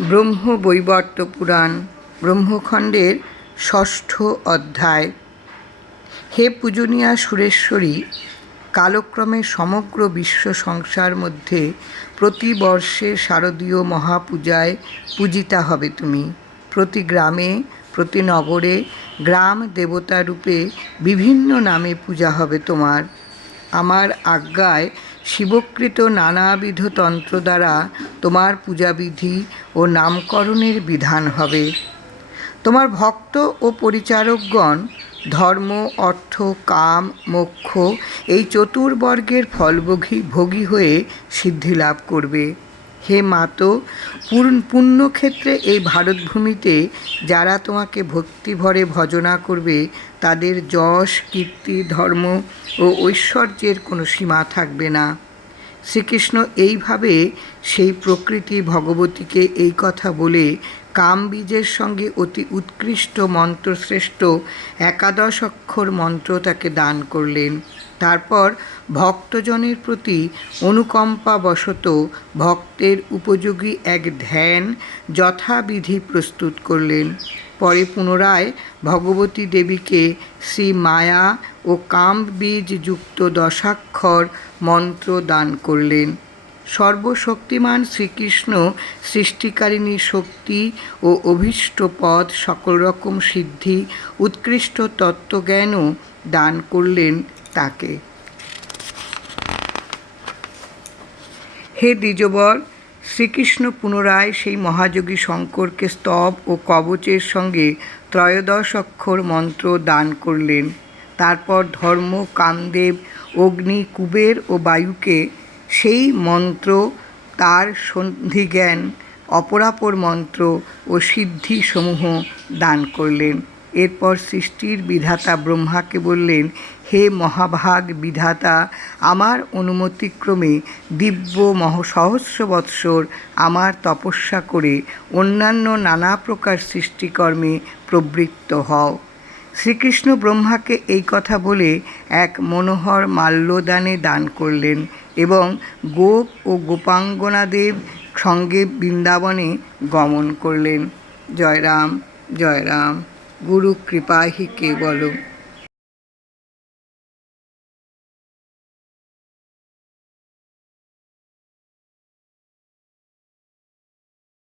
ব্রহ্ম বৈবর্ত পুরাণ, ব্রহ্মখণ্ডের ষষ্ঠ অধ্যায়। হে পূজনীয়া সুরেশ্বরী, কালক্রমে সমগ্র বিশ্ব সংসার মধ্যে প্রতি বর্ষে শারদীয় মহাপূজায় পূজিতা হবে তুমি। প্রতি গ্রামে, প্রতি নগরে গ্রাম দেবতা রূপে বিভিন্ন নামে পূজা হবে তোমার। আমার আজ্ঞায় শিবকৃত নানাবিধ তন্ত্র দ্বারা তোমার পূজাবিধি ও নামকরণের বিধান হবে। তোমার ভক্ত ও পরিচারকগণ ধর্ম, অর্থ, কাম, মোক্ষ এই চতুর্বর্গের ফলভোগী ভোগী হয়ে সিদ্ধি লাভ করবে। হে মাতো, পূর্ণ পুণ্যক্ষেত্রে এই ভারতভূমিতে যারা তোমাকে ভক্তিভরে ভজনা করবে, তাদের যশ, কীর্তি, ধর্ম ও ঐশ্বর্যের কোনো সীমা থাকবে না। শ্রীকৃষ্ণ এইভাবে সেই প্রকৃতি ভগবতীকে এই কথা বলে, কামবীজের সঙ্গে অতি উৎকৃষ্ট মন্ত্রশ্রেষ্ঠ একাদশ অক্ষর মন্ত্র তাকে দান করলেন। তারপর ভক্তজনের প্রতি অনুকম্পাবশত ভক্তের উপযোগী এক ধ্যান যথাবিধি প্রস্তুত করলেন। পরে পুনরায় ভগবতী দেবীকে শ্রী মায়া ও কামবীজ যুক্ত দশাক্ষর মন্ত্র দান করলেন। সর্বশক্তিমান শ্রীকৃষ্ণ সৃষ্টিকারিণী শক্তি ও অভীষ্ট পদ সকল রকম সিদ্ধি, উৎকৃষ্ট তত্ত্বজ্ঞানও দান করলেন তাকে। হে দ্বিজবর শ্রীকৃষ্ণ পুনরায় সেই মহাযোগী শঙ্করকে স্তব ও কবচের সঙ্গে ত্রয়োদশ অক্ষর মন্ত্র দান করলেন। তারপর ধর্ম, কামদেব, অগ্নি, কুবের ও বায়ুকে সেই মন্ত্র, তার সন্ধিজ্ঞান, অপরাপর মন্ত্র ও সিদ্ধিসমূহ দান করলেন। এরপর সৃষ্টির বিধাতা ব্রহ্মাকে বললেন, হে মহাভাগ বিধাতা, আমার অনুমতিক্রমে দিব্য মহ সহস্র বৎসর আমার তপস্যা করে অন্যান্য নানা প্রকার সৃষ্টিকর্মে প্রবৃত্ত হও। শ্রীকৃষ্ণ ব্রহ্মাকে এই কথা বলে এক মনোহর মাল্যদানে দান করলেন এবং গোপ ও গোপাঙ্গনাদেব সঙ্গে বৃন্দাবনে গমন করলেন। জয় রাম জয় রাম গুরু কৃপাহি কে বলো